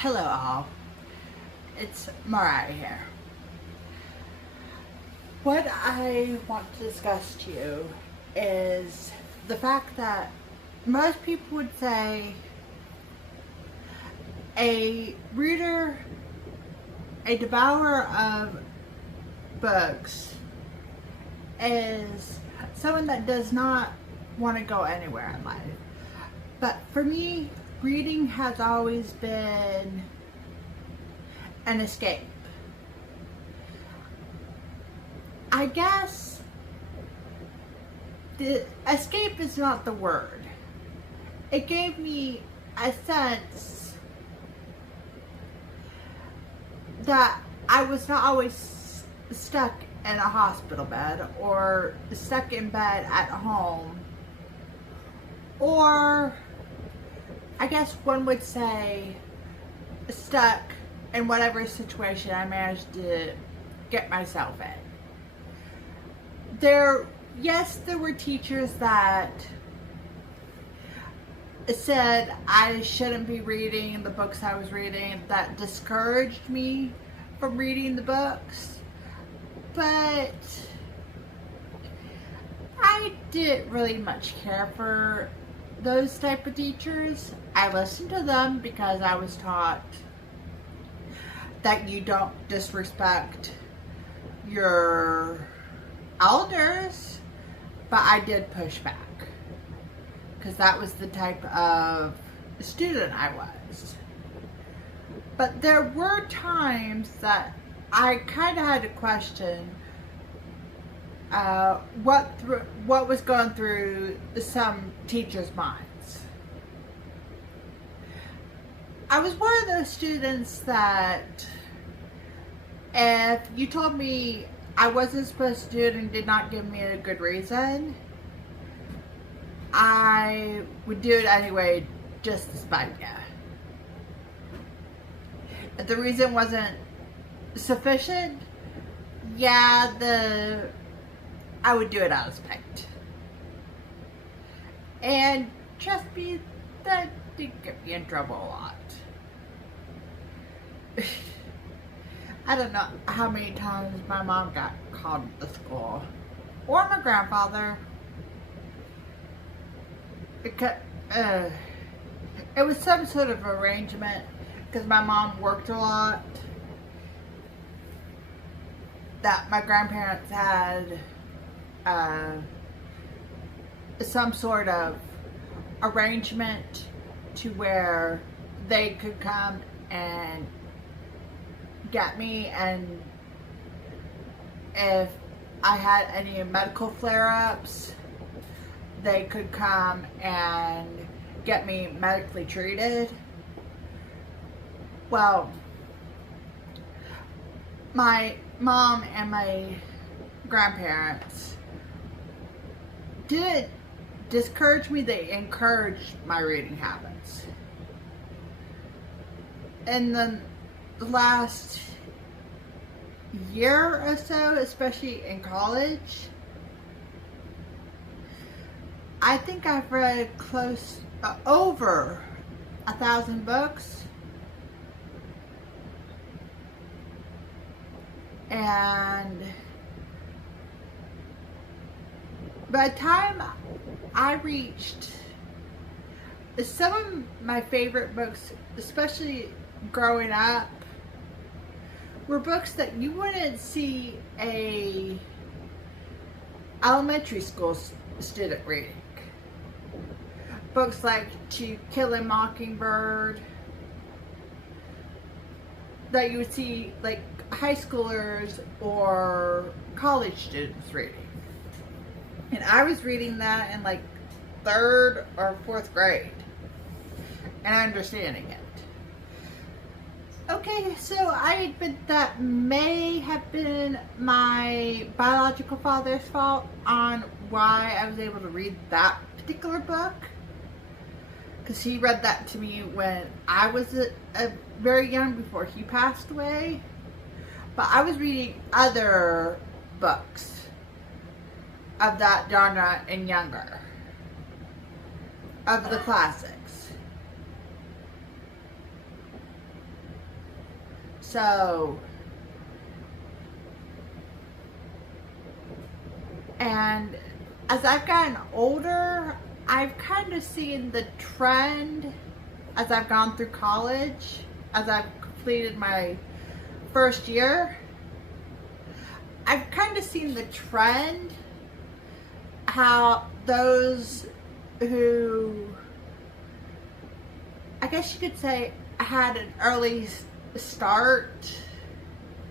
Hello all, it's Mariah here. What I want to discuss to you is the fact that most people would say a reader, a devourer of books is someone that does not want to go anywhere in life. But for me, reading has always been an escape. I guess the escape is not the word. It gave me a sense that I was not always stuck in a hospital bed or stuck in bed at home, or I guess one would say stuck in whatever situation I managed to get myself in. Yes, there were teachers that said I shouldn't be reading the books I was reading, that discouraged me from reading the books, but I didn't really much care for those type of teachers. I listened to them because I was taught that you don't disrespect your elders, but I did push back because that was the type of student I was. But there were times that I kind of had to question what was going through some teachers' minds. I was one of those students that if you told me I wasn't supposed to do it and did not give me a good reason, I would do it anyway just to spite you. If the reason wasn't sufficient, I would do it out of spite. And trust me, that did get me in trouble a lot. I don't know how many times my mom got called to the school, or my grandfather. It was some sort of arrangement because my mom worked a lot, that my grandparents had some sort of arrangement to where they could come and get me, and if I had any medical flare-ups, they could come and get me medically treated. Well, my mom and my grandparents didn't discourage me, they encouraged my reading habits. And then the last year or so, especially in college, I think I've read over 1,000 books. And by the time I reached some of my favorite books, especially growing up, were books that you wouldn't see a elementary school student reading. Books like To Kill a Mockingbird, that you would see like high schoolers or college students reading. And I was reading that in like 3rd or 4th grade and understanding it. Okay, so I admit that may have been my biological father's fault on why I was able to read that particular book, because he read that to me when I was a very young, before he passed away. But I was reading other books of that genre and younger, of the classics. So, and as I've gotten older, I've kind of seen the trend as I've gone through college, as I've completed my first year. I've kind of seen the trend, how those who, I guess you could say, had an early start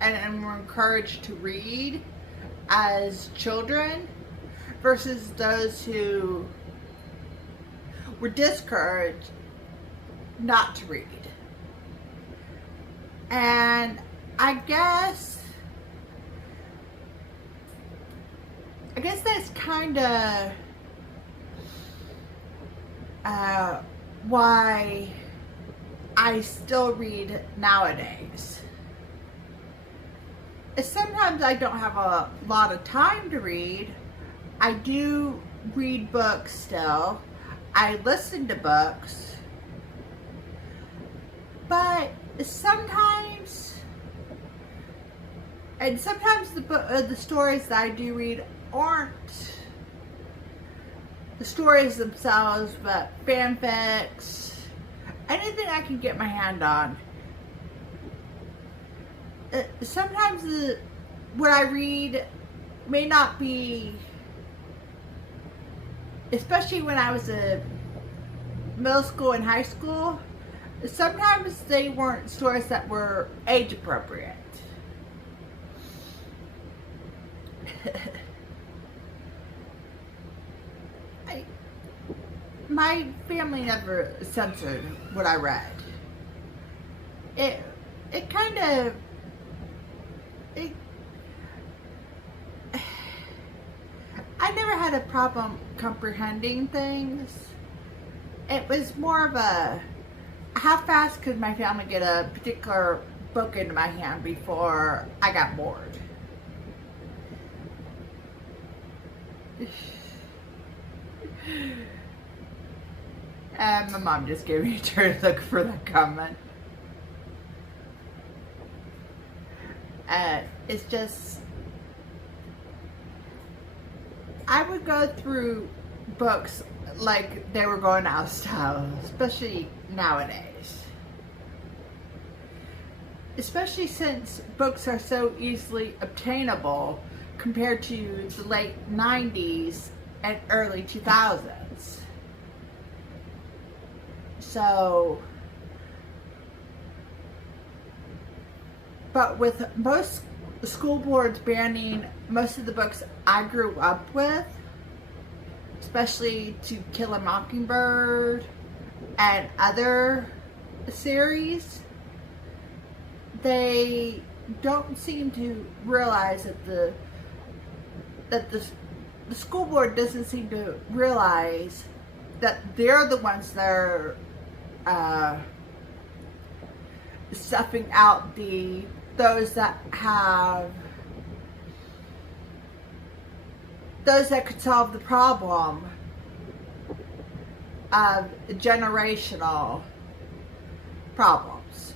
and were encouraged to read as children versus those who were discouraged not to read. And I guess that's kind of why I still read nowadays. Sometimes I don't have a lot of time to read. I do read books still. I listen to books. But sometimes the stories that I do read aren't the stories themselves, but fanfics, anything I can get my hand on. Sometimes what I read may not be, especially when I was in middle school and high school, sometimes they weren't stories that were age appropriate. My family never censored what I read. It kind of, I never had a problem comprehending things. It was more of a, how fast could my family get a particular book into my hand before I got bored? And my mom just gave me a turn to look for that comment. It's just, I would go through books like they were going out of style, especially nowadays. Especially since books are so easily obtainable compared to the late 90s and early 2000s. So, but with most school boards banning most of the books I grew up with, especially To Kill a Mockingbird and other series, they don't seem to realize that the school board doesn't seem to realize that they're the ones that are stuffing out those that could solve the problem of generational problems.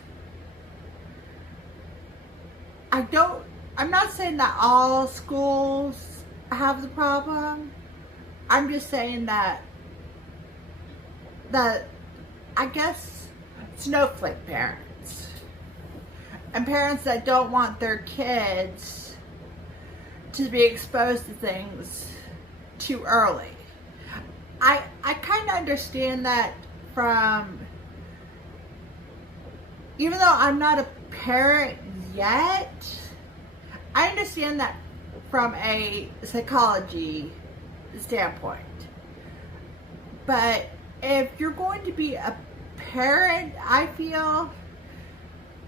I'm not saying that all schools have the problem. I'm just saying that I guess snowflake parents and parents that don't want their kids to be exposed to things too early. I kind of understand that from, even though I'm not a parent yet, I understand that from a psychology standpoint. But if you're going to be a parent, I feel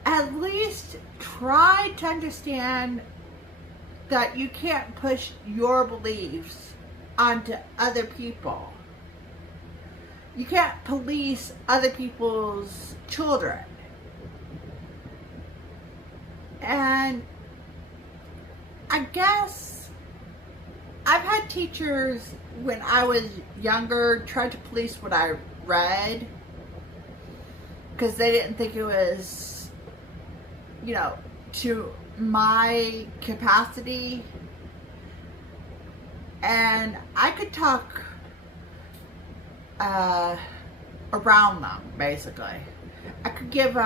at least try to understand that you can't push your beliefs onto other people. You can't police other people's children. And I guess I've had teachers when I was younger try to police what I read because they didn't think it was, to my capacity, and I could talk around them, basically. I could give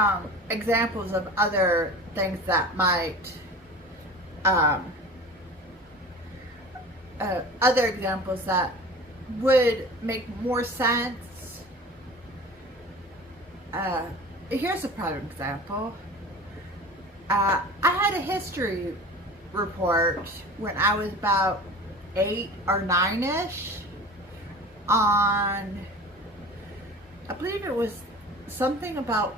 examples of other things that might, other examples that would make more sense. Here's a prime example. I had a history report when I was about 8 or 9-ish on, I believe it was something about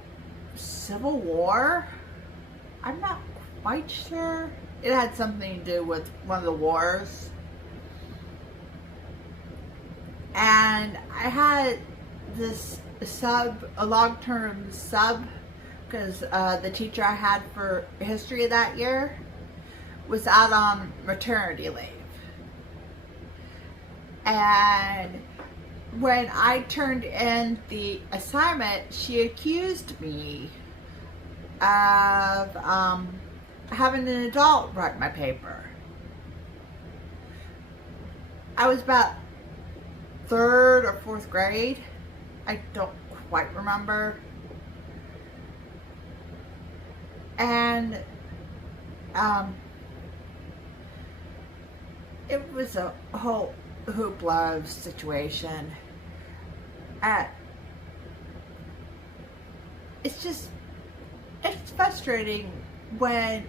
Civil War. I'm not quite sure. It had something to do with one of the wars. And I had this a long-term sub, because the teacher I had for history that year was out on maternity leave. And when I turned in the assignment, she accused me of having an adult write my paper. I was about 3rd or 4th grade. I don't quite remember. And it was a whole hoopla of situation. It's frustrating when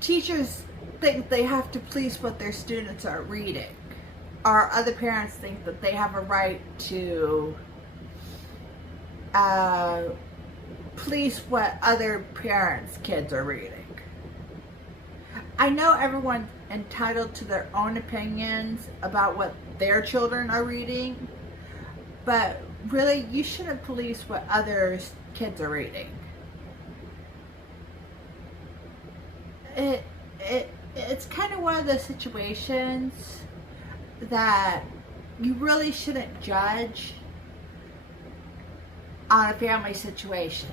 teachers think they have to police what their students are reading, or other parents think that they have a right to police what other parents' kids are reading. I know everyone's entitled to their own opinions about what their children are reading, but really, you shouldn't police what other kids are reading. It's kind of one of those situations that you really shouldn't judge on a family situation.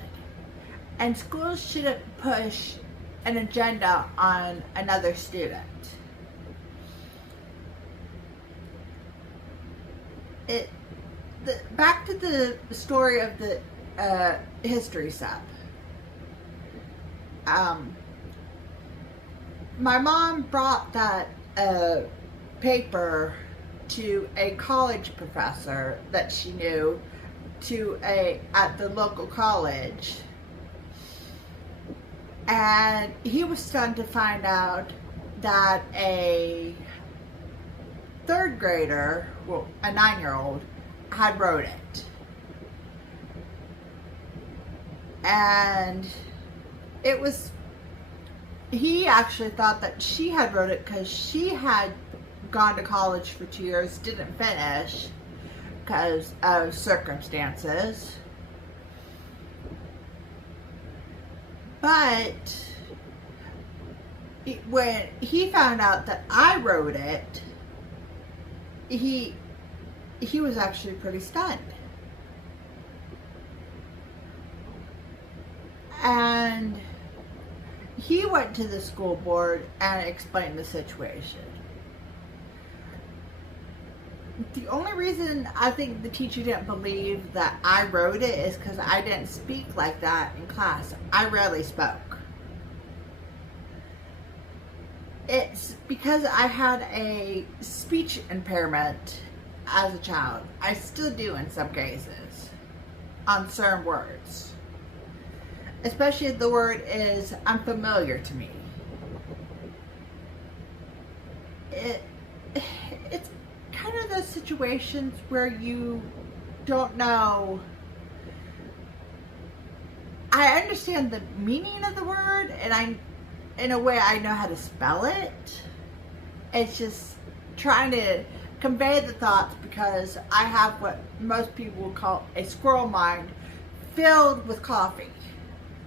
And schools shouldn't push an agenda on another student. Back to the story of the history sub. My mom brought that paper to a college professor that she knew at the local college, and he was stunned to find out that a 3rd grader, well, a 9-year-old, had wrote it. And he actually thought that she had wrote it because she had gone to college for 2 years, didn't finish because of circumstances. But when he found out that I wrote it, he was actually pretty stunned. And he went to the school board and explained the situation. The only reason I think the teacher didn't believe that I wrote it is because I didn't speak like that in class. I rarely spoke. It's because I had a speech impairment as a child. I still do in some cases on certain words. Especially if the word is unfamiliar to me. It's kind of those situations where you don't know. I understand the meaning of the word, and in a way I know how to spell it. It's just trying to convey the thoughts, because I have what most people would call a squirrel mind filled with coffee.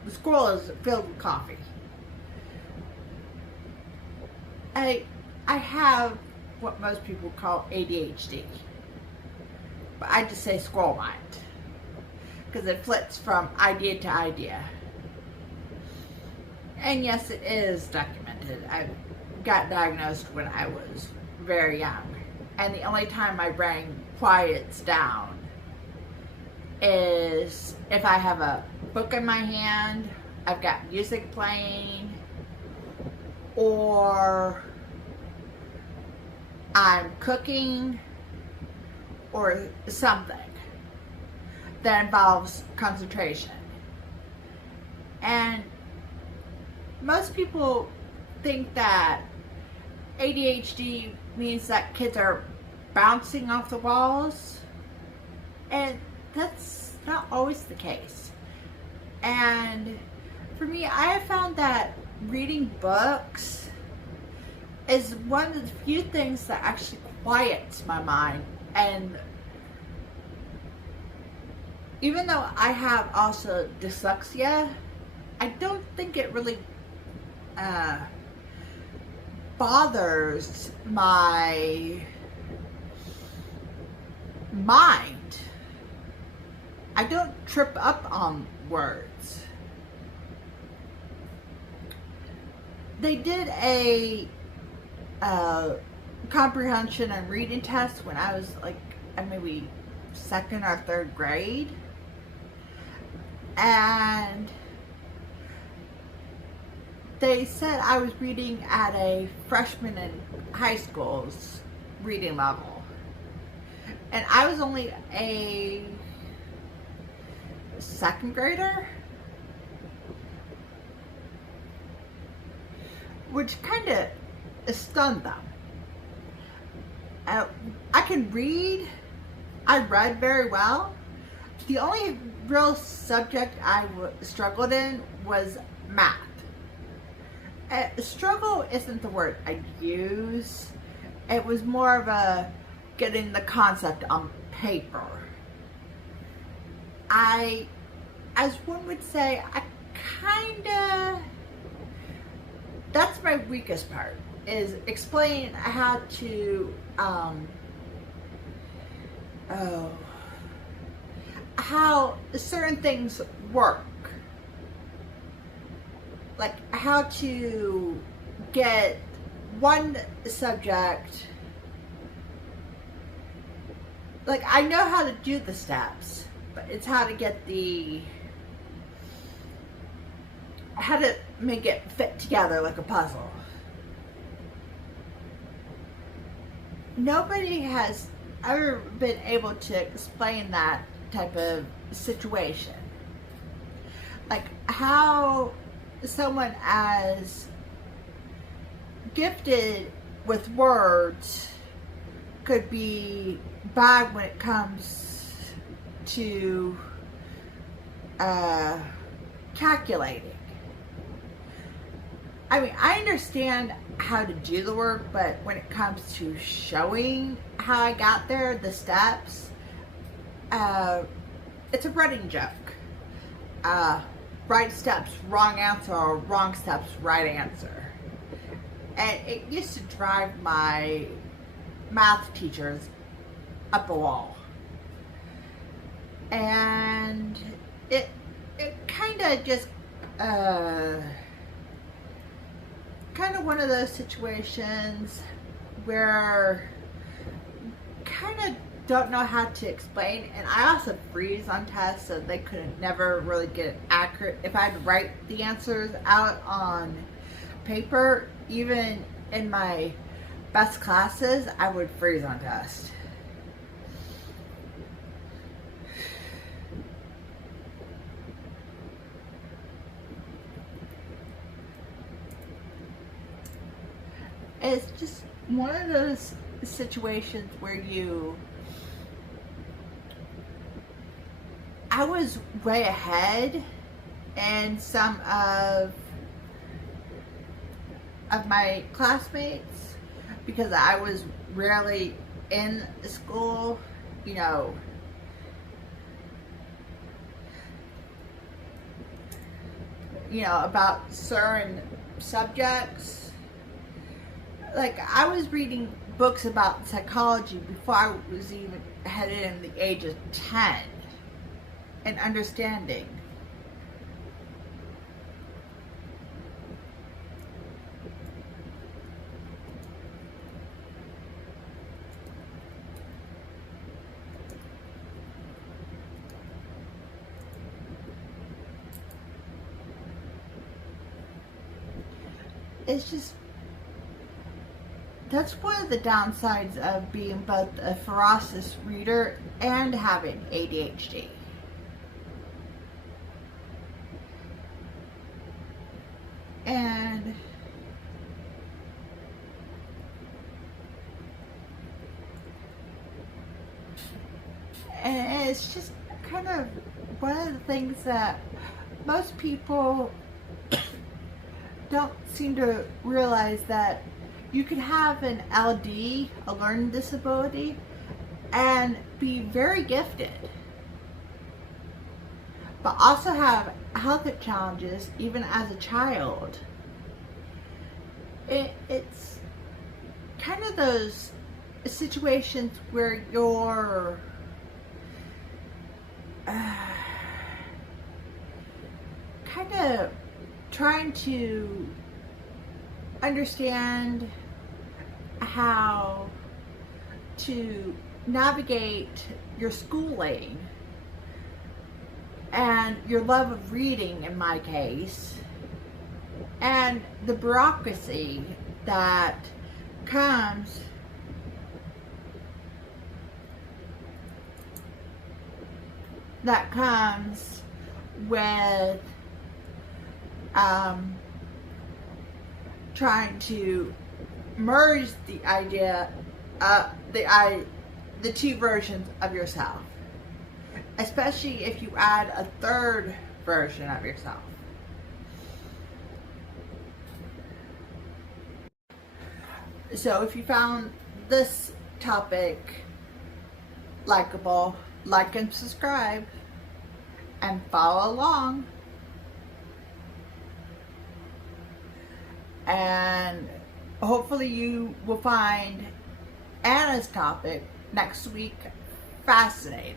The squirrel is filled with coffee. I have what most people call ADHD, but I just say squirrel mind because it flits from idea to idea. And yes, it is documented. I got diagnosed when I was very young. And the only time my brain quiets down is if I have a book in my hand, I've got music playing, or I'm cooking, or something that involves concentration. And most people think that ADHD means that kids are bouncing off the walls, and that's not always the case. And for me, I have found that reading books is one of the few things that actually quiets my mind. And even though I have also dyslexia, I don't think it really bothers my mind. I don't trip up on words. They did a comprehension and reading test when I was like maybe second or third grade, and they said I was reading at a freshman in high school's reading level, and I was only a second grader, which kind of stunned them. I can read. I read very well. The only real subject I struggled in was math. Struggle isn't the word I use. It was more of a getting the concept on paper. As one would say, that's my weakest part, is explain how to, how certain things work. Like how to get one subject, like I know how to do the steps, but it's how to get how to make it fit together like a puzzle. Nobody has ever been able to explain that type of situation. Like how someone as gifted with words could be bad when it comes to calculating. I mean, I understand how to do the work, but when it comes to showing how I got there, the steps, it's a running joke. Right steps, wrong answer, or wrong steps, right answer. And it used to drive my math teachers up a wall. And it kind of just, kind of one of those situations where kind of don't know how to explain, and I also freeze on tests, so they could never really get it accurate. If I'd write the answers out on paper, even in my best classes, I would freeze on test. It's just one of those situations where I was way ahead in some of my classmates because I was rarely in school, about certain subjects. Like, I was reading books about psychology before I was even headed in the age of 10 and understanding. it's just, that's one of the downsides of being both a ferocious reader and having ADHD. And it's just kind of one of the things that most people don't seem to realize, that you can have an LD, a learning disability, and be very gifted, but also have health challenges even as a child. It's kind of those situations where you're kind of trying to understand how to navigate your schooling and your love of reading, in my case, and the bureaucracy that comes with trying to merge the idea, the two versions of yourself, especially if you add a third version of yourself. So if you found this topic likable, like and subscribe and follow along. And hopefully you will find Anna's topic next week fascinating.